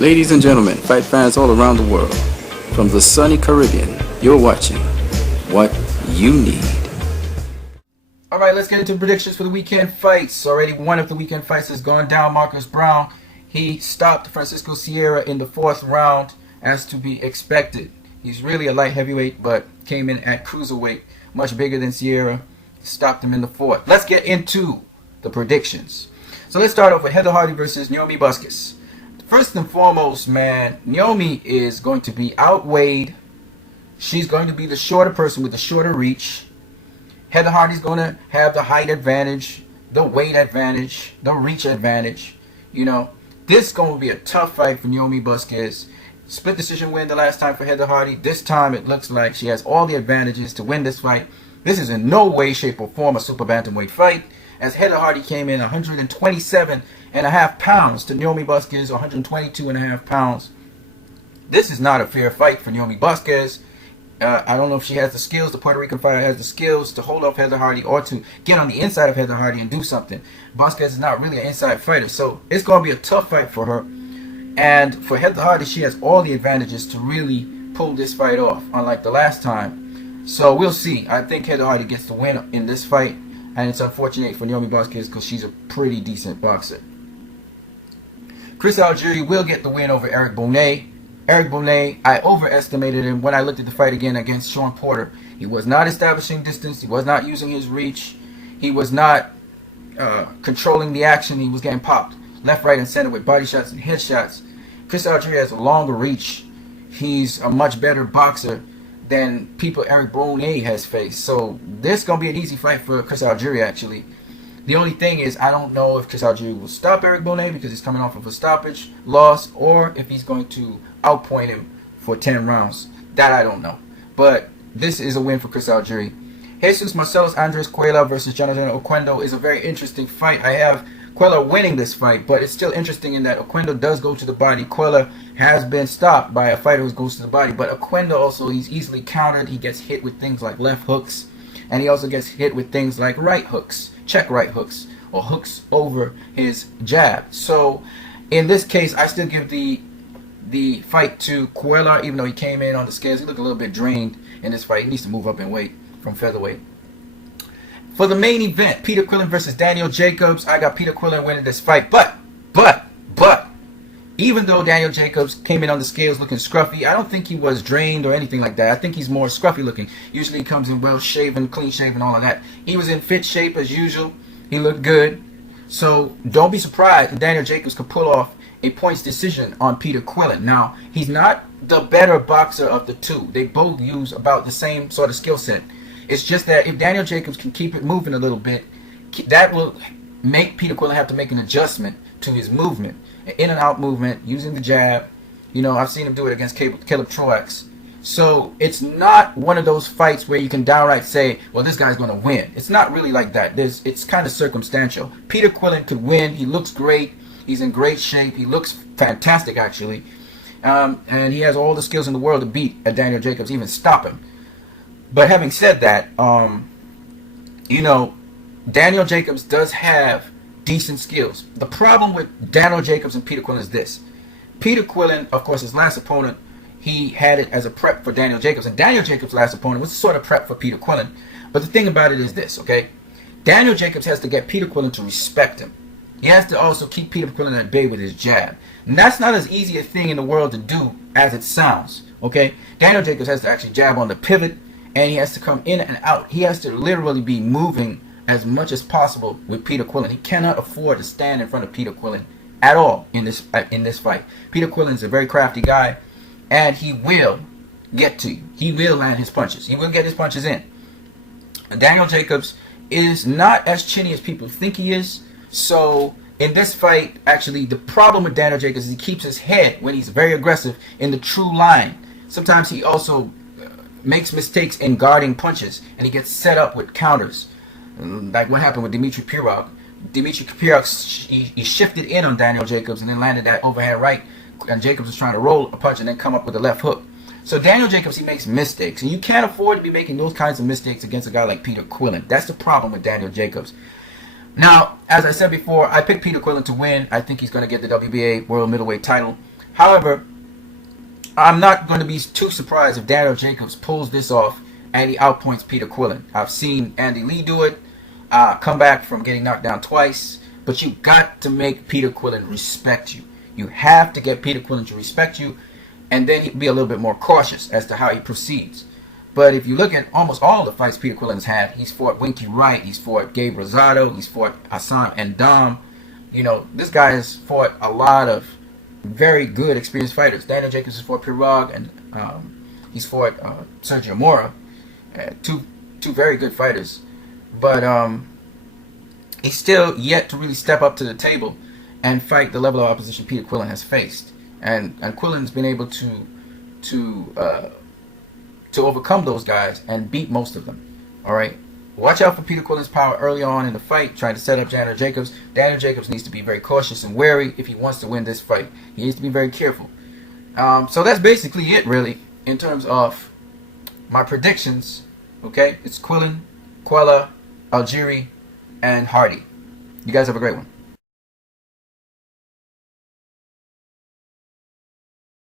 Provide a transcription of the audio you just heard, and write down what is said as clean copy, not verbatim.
Ladies and gentlemen, fight fans all around the world, from the sunny Caribbean, you're watching What You Need. Alright, let's get into predictions for the weekend fights. Already one of the weekend fights has gone down. Marcus Brown, he stopped Francisco Sierra in the 4th round as to be expected. He's really a light heavyweight, but came in at cruiserweight, much bigger than Sierra. Stopped him in the 4th. Let's get into the predictions. So let's start off with Heather Hardy versus Naomi Busquets. First and foremost, man, Naomi is going to be outweighed. She's going to be the shorter person with the shorter reach. Heather Hardy's going to have the height advantage, the weight advantage, the reach advantage. You know, this is going to be a tough fight for Naomi Busquets. Split decision win the last time for Heather Hardy. This time it looks like she has all the advantages to win this fight. This is in no way, shape, or form a super bantamweight fight, as Heather Hardy came in 127.5 pounds to Naomi Busquets 122.5 pounds. This is not a fair fight for Naomi Busquets. I don't know if she has the skills, the Puerto Rican fighter has the skills to hold off Heather Hardy or to get on the inside of Heather Hardy and do something. Busquets is not really an inside fighter, so it's going to be a tough fight for her. And for Heather Hardy, she has all the advantages to really pull this fight off, unlike the last time. So we'll see. I think Heather Hardy gets the win in this fight. And it's unfortunate for Naomi Busquets because she's a pretty decent boxer. Chris Algieri will get the win over Eric Bonet. Eric Bonet, I overestimated him when I looked at the fight again against Sean Porter. He was not establishing distance. He was not using his reach. He was not controlling the action. He was getting popped left, right, and center with body shots and head shots. Chris Algieri has a longer reach. He's a much better boxer than people Eric Bonet has faced. So this is going to be an easy fight for Chris Algieri, actually. The only thing is, I don't know if Chris Algieri will stop Eric Bonet because he's coming off of a stoppage loss, or if he's going to outpoint him for 10 rounds. That I don't know. But this is a win for Chris Algieri. Jesus Marcellus Andres Cuellar versus Jonathan Oquendo is a very interesting fight. I have Cuellar winning this fight, but it's still interesting in that Oquendo does go to the body. Cuellar has been stopped by a fighter who goes to the body, but Oquendo also, he's easily countered. He gets hit with things like left hooks, and he also gets hit with things like right hooks, check right hooks, or hooks over his jab. So in this case, I still give the fight to Cuellar, even though he came in on the scales. He looked a little bit drained in this fight. He needs to move up in weight from featherweight. For the main event, Peter Quillin versus Daniel Jacobs, I got Peter Quillin winning this fight. But, even though Daniel Jacobs came in on the scales looking scruffy, I don't think he was drained or anything like that. I think he's more scruffy looking. Usually he comes in well shaven, clean shaven, all of that. He was in fit shape as usual. He looked good. So don't be surprised if Daniel Jacobs could pull off a points decision on Peter Quillin. Now, he's not the better boxer of the two. They both use about the same sort of skill set. It's just that if Daniel Jacobs can keep it moving a little bit, that will make Peter Quillin have to make an adjustment to his movement. An in and out movement, using the jab. You know, I've seen him do it against Caleb Truax. So it's not one of those fights where you can downright say, well, this guy's going to win. It's not really like that. It's kind of circumstantial. Peter Quillin could win. He looks great. He's in great shape. He looks fantastic, actually. And he has all the skills in the world to beat Daniel Jacobs, even stop him. But having said that, you know, Daniel Jacobs does have decent skills. The problem with Daniel Jacobs and Peter Quillin is this. Peter Quillin, of course, his last opponent, he had it as a prep for Daniel Jacobs. And Daniel Jacobs' last opponent was sort of prep for Peter Quillin. But the thing about it is this, okay? Daniel Jacobs has to get Peter Quillin to respect him. He has to also keep Peter Quillin at bay with his jab. And that's not as easy a thing in the world to do as it sounds, okay? Daniel Jacobs has to actually jab on the pivot, and he has to come in and out. He has to literally be moving as much as possible with Peter Quillin. He cannot afford to stand in front of Peter Quillin at all in this fight. Peter Quillin is a very crafty guy, and he will get to you. He will land his punches. He will get his punches in. Daniel Jacobs is not as chinny as people think he is. So in this fight, actually, the problem with Daniel Jacobs is he keeps his head, when he's very aggressive, in the true line. Sometimes he also makes mistakes in guarding punches, and he gets set up with counters, like what happened with Dimitri Pirog. Dimitri Pirog, he shifted in on Daniel Jacobs and then landed that overhand right, and Jacobs was trying to roll a punch and then come up with a left hook. So Daniel Jacobs, he makes mistakes, and you can't afford to be making those kinds of mistakes against a guy like Peter Quillin. That's the problem with Daniel Jacobs. Now, as I said before, I picked Peter Quillin to win. I think he's going to get the WBA World Middleweight title. However, I'm not going to be too surprised if Daniel Jacobs pulls this off and he outpoints Peter Quillin. I've seen Andy Lee do it, come back from getting knocked down twice. But you got to make Peter Quillin respect you. You have to get Peter Quillin to respect you, and then he'll be a little bit more cautious as to how he proceeds. But if you look at almost all the fights Peter Quillin's had, he's fought Winky Wright, he's fought Gabe Rosado, he's fought Hassan N'Dam. You know, this guy has fought a lot of very good, experienced fighters. Daniel Jacobs has fought Pirog, and he's fought Sergio Mora, two very good fighters. But he's still yet to really step up to the table and fight the level of opposition Peter Quillin has faced. And Quillin's been able to overcome those guys and beat most of them. All right. Watch out for Peter Quillin's power early on in the fight, trying to set up Daniel Jacobs. Daniel Jacobs needs to be very cautious and wary if he wants to win this fight. He needs to be very careful. So that's basically it, really, in terms of my predictions. Okay, it's Quillin, Quella, Algieri, and Hardy. You guys have a great one.